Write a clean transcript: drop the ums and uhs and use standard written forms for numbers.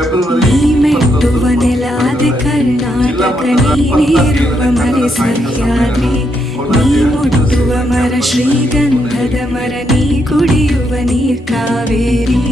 ನೀ ಮೆಟ್ಟುವ ನೆಲಾದ ಕರ್ನಾಟಕ ನೀನೇರುವ ಮರೆ ಸಹ್ಯಾದ್ರಿ ನೀ ಮುಟ್ಟುವ ಮರ ಶ್ರೀಗಂಧದ ಮರ ನೀ ಕುಡಿಯುವ ನೀರ್ ಕಾವೇರಿ